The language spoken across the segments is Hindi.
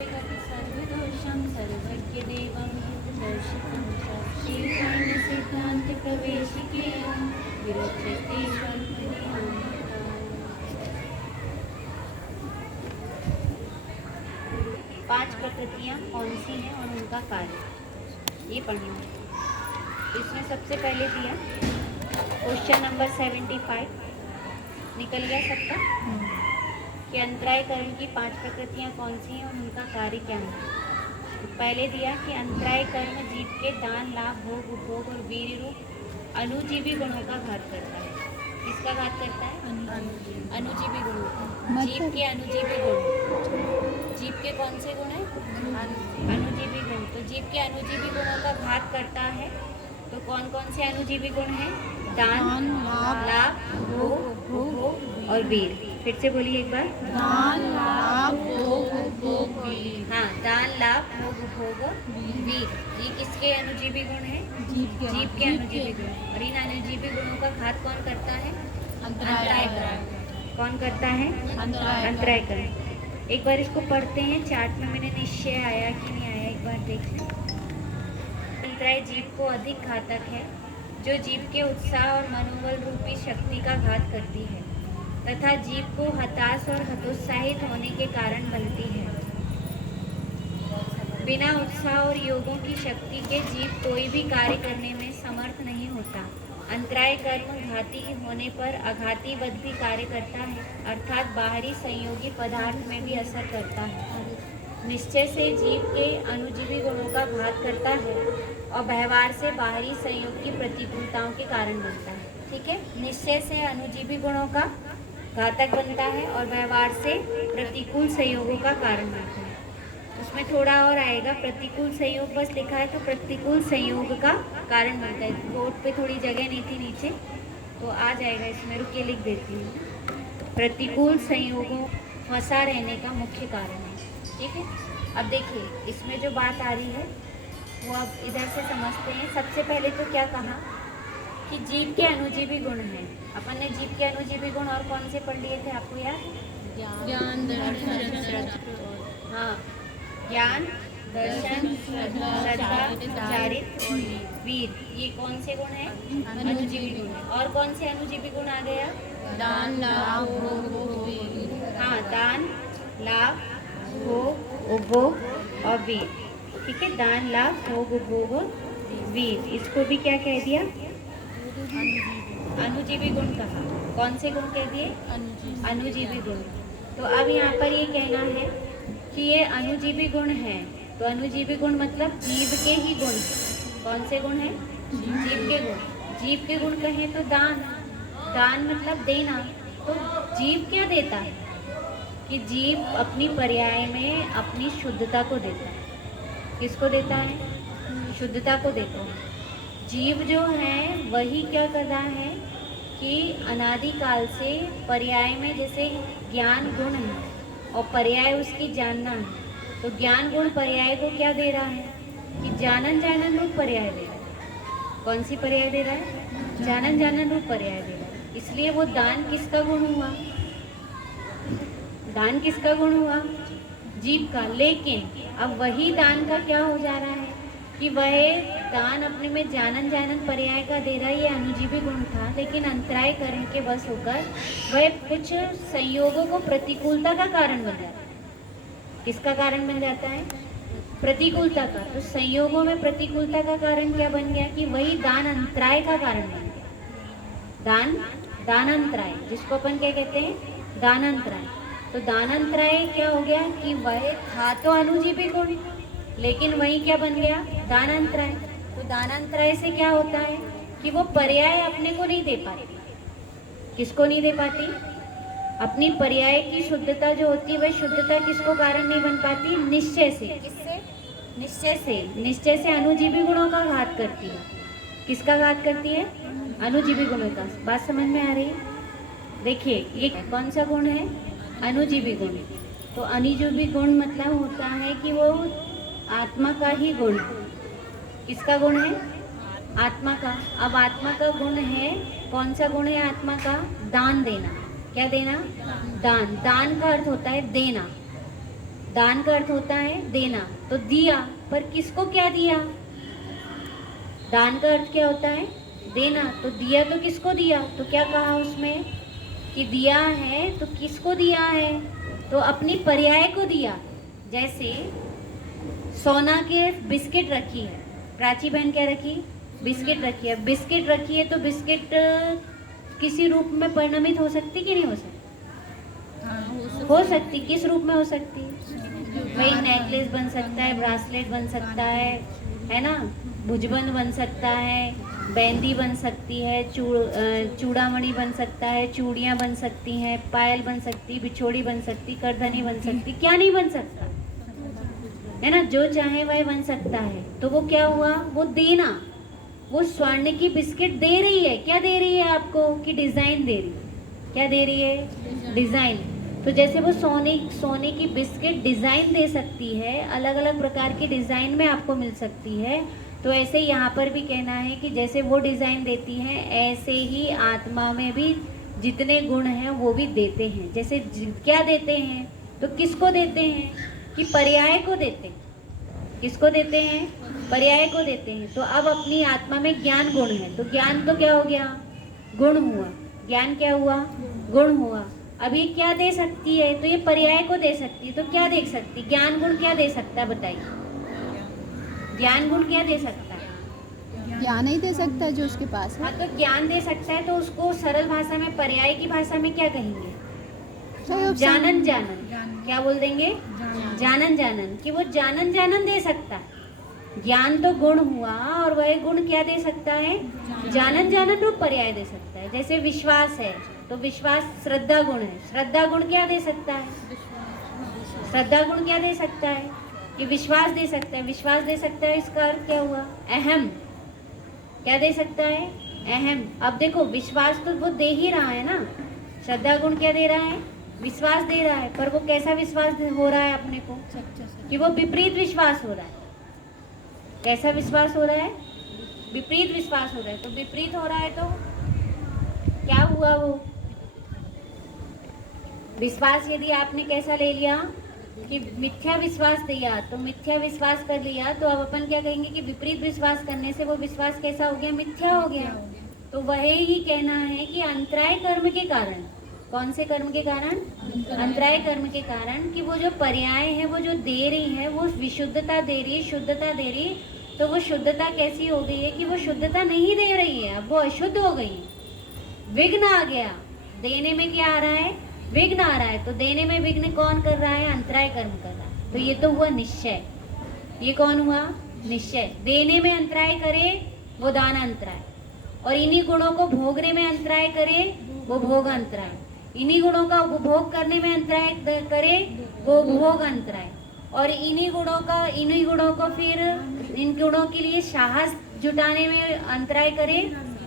सर्वदोषं सर्वज्ञदेवं दर्शितं च श्रीकाण्डसिद्धान्तप्रवेशिकेयं विरचते स्वल्पनिहां। पांच प्रकृतियाँ कौन सी हैं और उनका कार्य, ये पढ़ना है। इसमें सबसे पहले दिया क्वेश्चन नंबर 75 निकल गया सबका कि अंतराय कर्म की पांच प्रकृतियां कौन सी हैं और उनका कार्य क्या है। तो पहले दिया कि अंतराय कर्म जीव के दान, लाभ, भोग, उपभोग और वीर रूप अनुजीवी गुणों का घात करता है। किसका घात करता है? अनुजीवी गुणों का। जीव के अनुजीवी गुण, जीव के कौन से गुण हैं? अनुजीवी गुण। तो जीव के अनुजीवी गुणों का घात करता है। तो कौन कौन से अनुजीवी गुण हैं? दान, लाभ, भोग, उपभोग और वीर। फिर से बोलिए एक बार। दान, लाभ, भोग, उपभोग, वीर। हाँ, दान, लाभ, भोग, उपभोग और वीर, ये किसके अनुजीवी गुण हैं? जीव के अनुजीवी गुण। और इन अनुजीवी गुणों का घात कौन करता है? अंतराय कर्म। कौन करता है? अंतराय कर्म। एक बार इसको पढ़ते हैं। चार्ट में मैंने निश्चय आया कि नहीं आया, एक बार देख लें। अंतराय जीव को अधिक घातक है, जो जीव के उत्साह और मनोबल रूपी शक्ति का घात करती है तथा जीव को हताश और हतोत्साहित होने के कारण बनती है। बिना उत्साह और योगों की शक्ति के जीव कोई भी कार्य करने में समर्थ नहीं होता। अंतराय कर्म घाती होने पर अघाती वध भी कार्य करता है, अर्थात बाहरी संयोगी पदार्थ में भी असर करता है। निश्चय से जीव के अनुजीवी गुणों का घात करता है और व्यवहार से बाहरी संयोग की प्रतिकूलताओं के कारण बनता है। ठीक है, निश्चय से अनुजीवी गुणों का घातक बनता है और व्यवहार से प्रतिकूल संयोगों का कारण बनता है। उसमें थोड़ा और आएगा, प्रतिकूल संयोग बस लिखा है तो प्रतिकूल संयोग का कारण बनता है। बोर्ड पे थोड़ी जगह नहीं थी नीचे, तो आ जाएगा इसमें, रुक के लिख देती हूँ। प्रतिकूल संयोगों फंसा रहने का मुख्य कारण है। ठीक है, अब देखिए इसमें जो बात आ रही है वो अब इधर से समझते हैं। सबसे पहले तो क्या कहा कि जीव के अनुजीवी गुण हैं। अपन ने जीव के अनुजीवी गुण और कौन से पढ़ लिए थे, आपको याद? ज्ञान, दर्शन, श्रद्धा। हाँ, ज्ञान, दर्शन, श्रद्धा, चारित्र और वीर, ये कौन से गुण हैं? अनुजीवी गुण। और कौन से अनुजीवी गुण आ गया? दान, लाभ, भोग, वीर। हाँ, दान, लाभ, भोग, उपभोग और वीर। ठीक है, दान, लाभ, भोग, उपभोग और वीर, इसको भी क्या कह दिया? अनुजीवी गुण कहा। कौन से गुण कह दिए? अनुजीवी गुण। तो अब यहाँ पर ये कहना है कि ये अनुजीवी गुण हैं। तो अनुजीवी गुण मतलब जीव के ही गुण। कौन से गुण हैं? जीव के गुण। जीव के गुण कहें तो दान, दान मतलब देना। तो जीव क्या देता है? कि जीव अपनी पर्याय में अपनी शुद्धता को देता है। किसको देता है? शुद्धता को देता है। जीव जो है वही क्या कर रहा है कि अनादिकाल से पर्याय में, जैसे ज्ञान गुण है और पर्याय उसकी जानना है, तो ज्ञान गुण पर्याय को क्या दे रहा है कि जानन जानन रूप पर्याय दे रहा है। कौन सी पर्याय दे रहा है? जानन जानन रूप पर्याय दे रहा है। इसलिए वो दान किसका गुण हुआ? दान किसका गुण हुआ? जीव का। लेकिन अब वही दान का क्या हो जा रहा है कि वह दान अपने में जानन जानन पर्याय का दे रहा है, ये अनुजीवी गुण था, लेकिन अंतराय कर्म के वश होकर वह कुछ संयोगों को प्रतिकूलता का कारण बन जाता है। किसका कारण बन जाता है? प्रतिकूलता का। तो संयोगों में प्रतिकूलता का कारण क्या बन गया कि वही दान अंतराय का कारण बन गया। दानांतराय, जिसको अपन क्या कहते हैं? दानांतराय। तो दानांतराय क्या हो गया कि वह था तो अनुजीवी गुण, लेकिन वही क्या बन गया? दानांतराय। तो दानांतराय से क्या होता है कि वो पर्याय अपने को नहीं दे पाती। किसको नहीं दे पाती? अपनी पर्याय की शुद्धता जो होती है वह शुद्धता किसको कारण नहीं बन पाती? निश्चय से। किससे? निश्चय से अनुजीवी गुणों का घात करती है। किसका घात करती है? अनुजीवी गुणों का। बात समझ में आ रही है? देखिए ये कौन सा गुण है? अनुजीवी गुण। तो अनुजीवी गुण मतलब होता है कि वो आत्मा का ही गुण। किसका गुण है? आत्मा का। अब आत्मा का गुण है, कौन सा गुण है आत्मा का? दान देना। क्या देना? दान। दान का अर्थ होता है देना। दान का अर्थ होता है देना, तो दिया, पर किसको क्या दिया? दान का अर्थ क्या होता है? देना, तो दिया तो किसको दिया? तो क्या कहा उसमें कि दिया है तो किसको दिया है? तो अपनी पर्याय को दिया। जैसे सोना के बिस्किट रखी है, प्राची बहन क्या रखी? बिस्किट रखी है। बिस्किट रखी है तो बिस्किट किसी रूप में परिणमित हो सकती कि नहीं हो सकती? हो सकती। किस रूप में हो सकती? वही नेकलेस बन सकता है, ब्रासलेट बन सकता है ना, भुजबंद बन सकता है, बेंदी बन सकती है, चूड़ामणि बन सकता है, चूड़ियाँ बन सकती हैं, पायल बन सकती, बिछोड़ी बन सकती, करधनी बन सकती, क्या नहीं बन सकता है ना, जो चाहे वह बन सकता है। तो वो क्या हुआ? वो देना। वो स्वर्ण की बिस्किट दे रही है, क्या दे रही है आपको? कि डिजाइन दे रही है। क्या दे रही है? डिजाइन। तो जैसे वो सोने की बिस्किट डिजाइन दे सकती है, अलग अलग प्रकार की डिजाइन में आपको मिल सकती है, तो ऐसे यहाँ पर भी कहना है कि जैसे वो डिजाइन देती है, ऐसे ही आत्मा में भी जितने गुण हैं वो भी देते हैं। जैसे क्या देते हैं? तो किसको देते हैं? कि पर्याय को देते हैं। किसको देते हैं? पर्याय को देते हैं। तो अब अपनी आत्मा में ज्ञान गुण है, तो ज्ञान तो क्या हो गया? गुण हुआ। ज्ञान क्या हुआ? गुण हुआ। अब ये क्या दे सकती है? तो ये पर्याय को दे सकती है। तो क्या दे सकती? ज्ञान गुण क्या दे सकता है बताइए? ज्ञान गुण क्या दे सकता है? ज्ञान ही दे सकता है जो उसके पास है। हाँ, तो ज्ञान दे सकता है, तो उसको सरल भाषा में, पर्याय की भाषा में क्या कहेंगे? जानन जानन। क्या बोल देंगे? जानन जानन। कि वो जानन जानन दे सकता है। ज्ञान तो गुण हुआ, और वह गुण क्या दे सकता है? जानन जानन रूप पर्याय दे सकता है। जैसे विश्वास है, तो विश्वास श्रद्धा गुण है। श्रद्धा गुण क्या दे सकता है? श्रद्धा गुण क्या दे सकता है? कि विश्वास दे सकता है। विश्वास दे सकता है, इसका अर्थ क्या हुआ? अहम। क्या दे सकता है? अहम। अब देखो, विश्वास तो वो दे ही रहा है ना। श्रद्धा गुण क्या दे रहा है? विश्वास दे रहा है, पर वो कैसा विश्वास हो रहा है अपने को? कि वो विपरीत विश्वास हो रहा है। कैसा विश्वास हो रहा है? विपरीत विश्वास हो रहा है। तो विपरीत हो रहा है तो क्या हुआ? वो विश्वास यदि आपने कैसा ले लिया कि मिथ्या विश्वास दिया, तो मिथ्या विश्वास कर लिया, तो अब अपन क्या कहेंगे कि विपरीत विश्वास करने से वो विश्वास कैसा हो गया? मिथ्या हो गया। तो वह ही कहना है कि अंतराय कर्म के कारण। कौन से कर्म के कारण? अंतराय कर्म के कारण। कि वो जो पर्याय है, वो जो दे रही है, वो विशुद्धता दे रही है, शुद्धता दे रही है। तो वो शुद्धता कैसी हो गई है कि वो शुद्धता नहीं दे रही है, अब वो अशुद्ध हो गई है। विघ्न आ गया। देने में क्या आ रहा है? विघ्न आ रहा है। तो देने में विघ्न कौन कर रहा है? अंतराय कर्म कर रहा है। तो ये तो हुआ निश्चय। ये कौन हुआ? निश्चय। देने में अंतराय करे वो दान अंतराय, और इन्हीं गुणों को भोगने में अंतराय करे वो भोग अंतराय, इन्हीं गुणों का उपभोग करने में अंतराय करे वो भोग अंतराय, और इन्हीं गुणों को फिर इन गुणों के लिए साहस जुटाने में अंतराय करे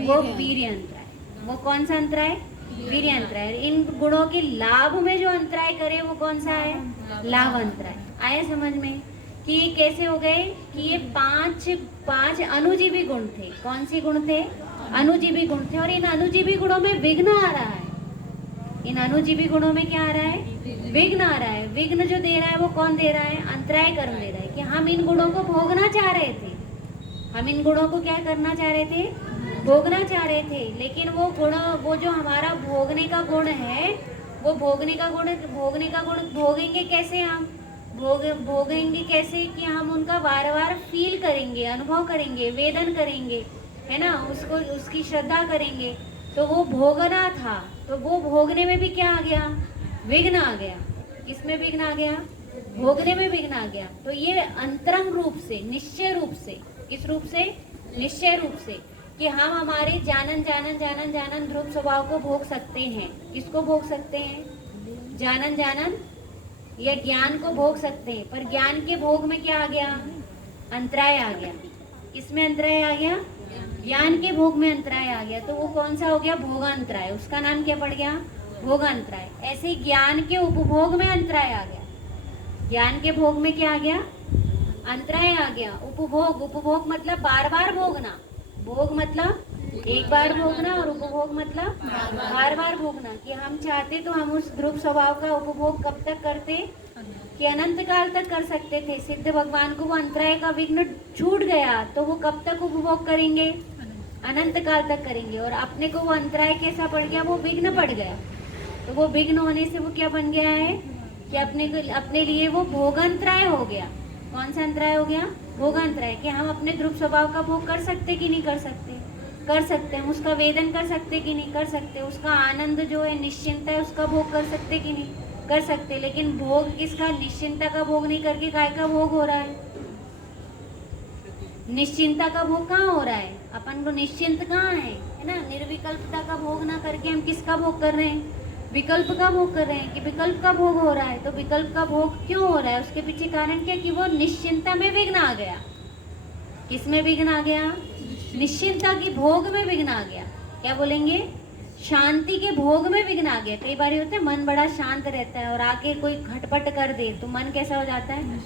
वो वीर्य अंतराय। वो कौन सा अंतराय? वीर्य अंतराय। इन गुणों के लाभ में जो अंतराय करे वो कौन सा है? लाभ अंतराय। आया समझ में कि ये कैसे हो गए? कि ये पांच अनुजीवी गुण थे। कौन से गुण थे? अनुजीवी गुण थे। और इन अनुजीवी गुणों में विघ्न आ रहा है। इन अनुजीवी गुणों में क्या आ रहा है? विघ्न आ रहा है। विघ्न जो दे रहा है वो कौन दे रहा है? अंतराय कर्म दे रहा है। कि हम इन गुणों को भोगना चाह रहे थे, हम इन गुणों को क्या करना चाह रहे थे? भोगना चाह रहे थे। लेकिन वो गुण, वो जो हमारा भोगने का गुण है, वो भोगने का गुण भोगेंगे कैसे? हम भोगेंगे कैसे? कि हम उनका बार बार फील करेंगे, अनुभव करेंगे, वेदन करेंगे, है ना, उसको, उसकी श्रद्धा करेंगे। तो वो भोगना था, तो वो भोगने में भी क्या आ गया? विघ्न आ गया। किसमें विघ्न आ गया? भोगने में विघ्न आ गया। तो ये अंतरंग रूप से, निश्चय रूप से, किस रूप से? निश्चय रूप से, कि हम हमारे जानन ध्रुव स्वभाव को भोग सकते हैं। किसको भोग सकते हैं? जानन या ज्ञान को भोग सकते हैं। पर ज्ञान के भोग में क्या आ गया? अंतराय आ गया। किसमें अंतराय आ गया? ज्ञान के भोग में अंतराय आ गया। तो वो कौन सा हो गया? भोगांतराय। उसका नाम क्या पड़ गया? भोगांतराय। ऐसे ही ज्ञान के उपभोग में अंतराय आ गया। ज्ञान के भोग में क्या आ गया? अंतराय आ गया। उपभोग मतलब बार बार भोगना। भोग मतलब एक बार भोगना, और उपभोग मतलब बार बार भोगना। कि हम चाहते तो हम उस ध्रुव स्वभाव का उपभोग कब तक करते? कि अनंत काल तक कर सकते थे। सिद्ध भगवान को वो अंतराय का विघ्न छूट गया तो वो कब तक उपभोग करेंगे? अनंत काल तक करेंगे। और अपने को वो अंतराय कैसा पड़ गया? वो विघ्न पड़ गया। तो वो विघ्न होने से वो क्या बन गया है कि अपने लिए वो भोगांतराय हो गया। कौन सा अंतराय हो गया? भोगांतराय। कि हम अपने ध्रुव स्वभाव का भोग कर सकते कि नहीं कर सकते? कर सकते। हम उसका वेदन कर सकते कि नहीं कर सकते? उसका आनंद जो है, निश्चिंता है, उसका भोग कर सकते कि नहीं कर सकते? लेकिन भोग किसका? निश्चिंता का भोग नहीं करके काय का भोग हो रहा है? निश्चिंता का भोग कहाँ हो रहा है? अपन को निश्चिंत कहाँ है ना? निर्विकल्पता का भोग ना करके हम किसका भोग कर रहे हैं? विकल्प का भोग कर रहे हैं। कि विकल्प का भोग हो रहा है तो विकल्प का भोग क्यों हो रहा है? उसके पीछे कारण क्या? कि वो निश्चिंता में विघ्न आ गया। किसमें विघ्न आ गया? निश्चिंता की भोग में विघ्न आ गया। क्या बोलेंगे? शांति के भोग में विघ्न आ गया। कई बार होता है मन बड़ा शांत रहता है और आके कोई खटपट कर दे तो मन कैसा हो जाता है?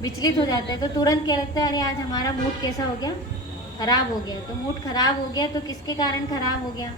विचलित हो जाता है। तो तुरंत क्या लगता है? अरे आज हमारा मूड कैसा हो गया? खराब हो गया। तो मूड खराब हो गया तो किसके कारण खराब हो गया?